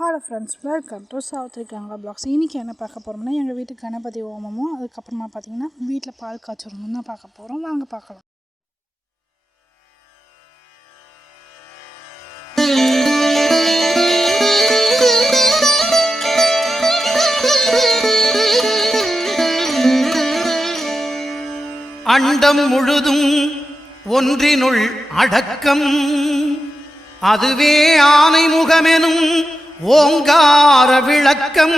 Hello friends, welcome to Savitri Ganga blogs. இன்றைக்கி என்ன பார்க்க போகிறோம்னா, எங்கள் வீட்டுக்கு கணபதி ஹோமமும் அதுக்கப்புறமா பார்த்திங்கன்னா வீட்டில் பால் காய்ச்சணும் தான் பார்க்க போகிறோம். வாங்க பார்க்கலாம். அண்டம் முழுதும் ஒன்றினுள் அடக்கம், அதுவே ஆனை முகமெனும் ஓங்கார விளக்கம்.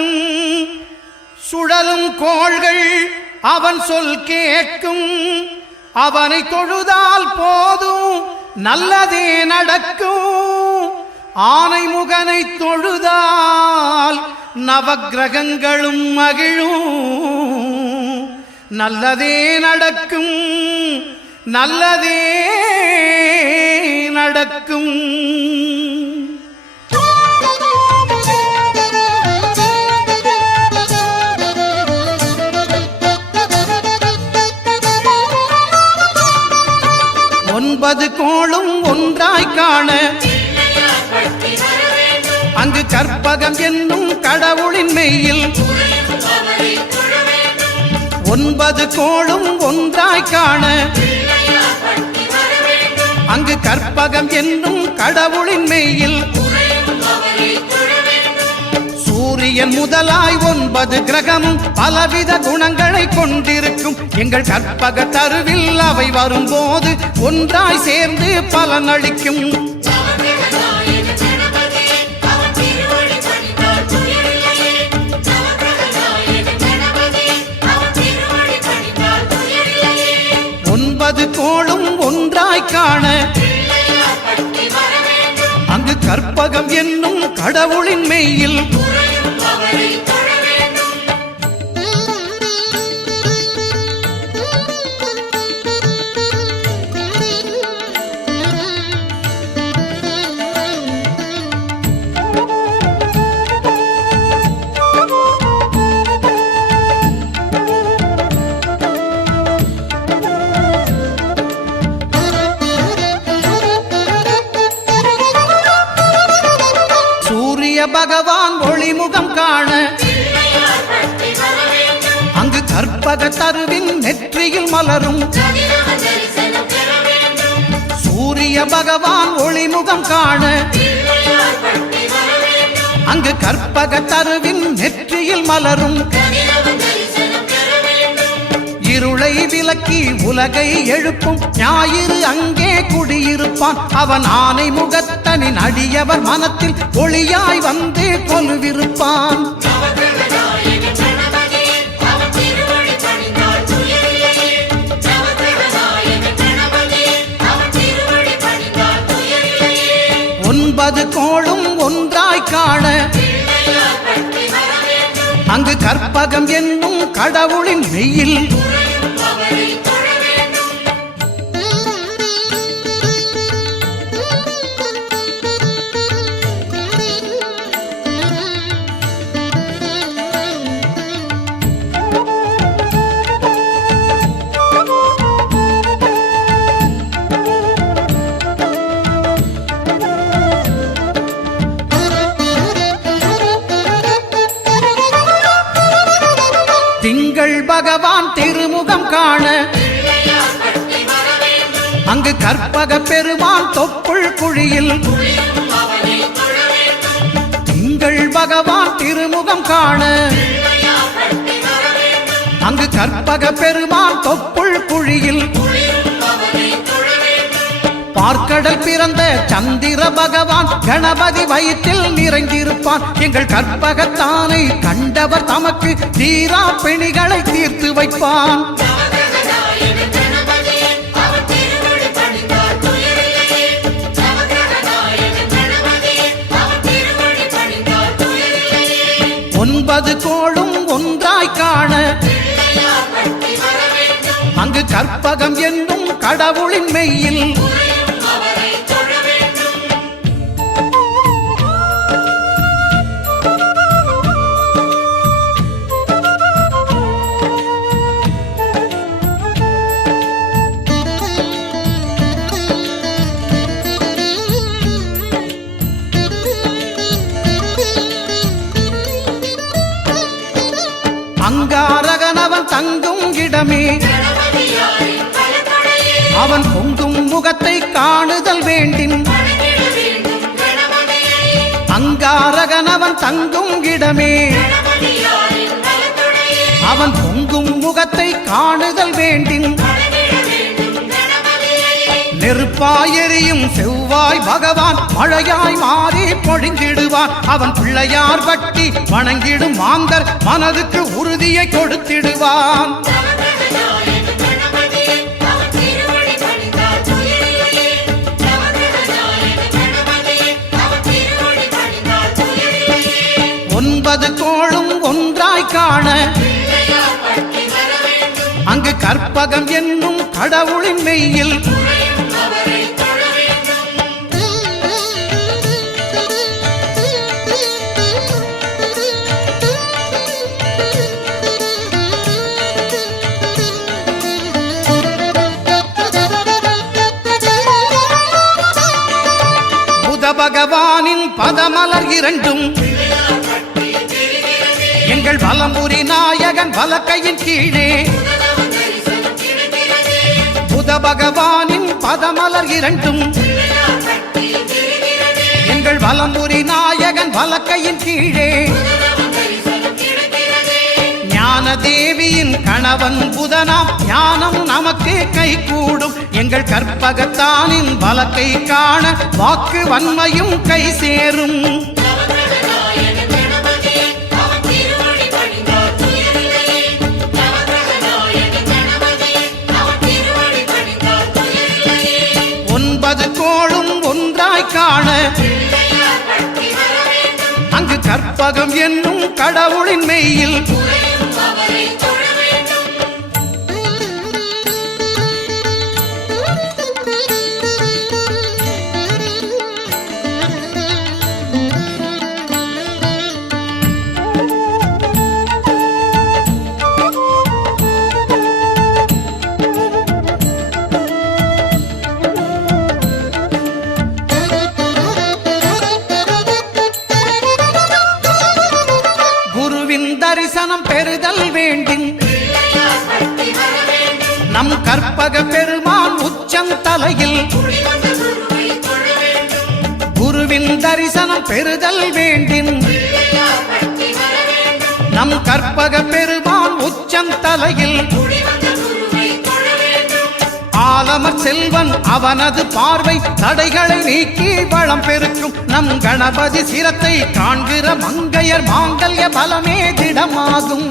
சுழலும் கோள்கள் அவன் சொல் கேட்கும், அவனை தொழுதால் போதும் நல்லதே நடக்கும். ஆனை முகனை தொழுதால் நவக்கிரகங்களும் மகிழும், நல்லதே நடக்கும், நல்லதே நடக்கும். ஒன்பது கோளும் ஒன்றாய் காண அங்கு கற்பகம் என்னும் கடவுளின் மெய்யில். ஒன்பது கோளும் ஒன்றாய் காண அங்கு கற்பகம் என்னும் கடவுளின் மெய்யில். சூரியன் முதலாய் 9 கிரகமும் பலவித குணங்களை கொண்டிருக்கும். எங்கள் கற்பக தருவில் அவை வரும்போது ஒன்றாய் சேர்ந்து பலனளிக்கும். ஒன்பது கோளும் ஒன்றாய் காண அங்கு கற்பகம் என்னும் கடவுளின் மெய்யில். பகவான் ஒளிமுகம் காண அங்கு கற்பக தருவின் நெற்றியில் மலரும். சூரிய பகவான் ஒளிமுகம் காண அங்கு கற்பக தருவின் நெற்றியில் மலரும். இருளை விலக்கி உலகை எழுப்பும் ஞாயிறு அங்கே குடியிருப்பான். அவன் ஆனை முகத்தனின் அடியவர் மனத்தில் ஒளியாய் வந்து கொலுவிருப்பான். ஒன்பது கோளும் ஒன்றாய் காண அங்கு கற்பகம் என்னும் கடவுளின் மெய்யில். திங்கள் பகவான் திருமுகம் காண அங்கு கற்பக பெருமான் தொப்புள் குழியில். திங்கள் பகவான் திருமுகம் காண அங்கு கற்பக பெருமான் தொப்புள் குழியில். பார்க்கடல் பிறந்த சந்திர பகவான் கணபதி வயிற்றில் நிறைந்திருப்பான். எங்கள் கற்பகத்தானை கண்டவர் தமக்கு தீரா பிணிகளை தீர்த்து வைப்பான். ஒன்பது கோளும் ஒன்றாய் காண அங்கு கற்பகம் என்னும் கடவுளின் மெய்யில். முகத்தை காணுதல் வேண்டின் அங்காரகனவன் தங்கும் இடமே அவன் பொங்கும் முகத்தை காணுதல் வேண்டின் நெருப்பாய் எரியும் செவ்வாய் பகவான் மழையாய் மாறி பொழிந்திடுவான் அவன் பிள்ளையார் பட்டி வணங்கிடும் மாந்தர் மனதுக்கு உறுதியை கொடுத்திடுவான் ஒன்பது கோளும் ஒன்றாய் காண அங்கு கற்பகம் என்னும் கடவுளின் மெய்யில் புத பகவானின் பதமலர் இரண்டும் எங்கள் வலம்புரி நாயகன் வலக்கையின் கீழே புத பகவானின் பதமலர் இரண்டும் எங்கள் வலம்புரி நாயகன் வலக்கையின் கீழே ஞான தேவியின் கணவன் புதனாம் ஞானம் நமக்கு கை கூடும் எங்கள் கற்பகத்தானின் வலக்கை காண வாக்கு வன்மையும் கை சேரும் ஒன்பது கோளும் ஒன்றாய் காண அங்கு கற்பகம் என்னும் கடவுளின் மெய்யில் தரிசனம் பெறுதல் வேண்டின் நம் கற்பக பெருமான் உச்சந்தலையில் குருவின் தரிசனம் பெறுதல் வேண்டின் நம் கற்பக பெருமான் உச்சந்தலையில் ஆலமர் செல்வன் அவனது பார்வை தடைகளை நீக்கி வளம் பெருக்கும் நம் கணபதி சிரத்தை காண்கிற மங்கையர் மாங்கல்ய பலமே திடமாகும்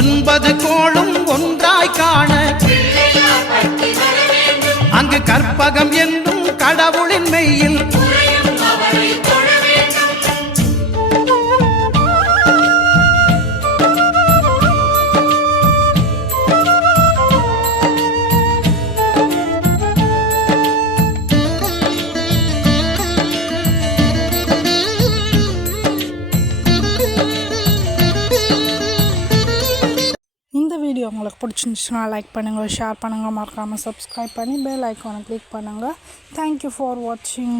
ஒன்பது கோளும் ஒன்றாய் காண அங்கு கற்பகம் என்னும் கடவுளின் மெய்யில் இந்த வீடியோ உங்களுக்கு பிடிச்சிருந்துச்சுன்னா லைக் பண்ணுங்கள், ஷேர் பண்ணுங்கள், மறக்காமல் சப்ஸ்கிரைப் பண்ணி பெல் ஐக்கானை கிளிக் பண்ணுங்கள். தேங்க்யூ ஃபார் வாட்சிங்.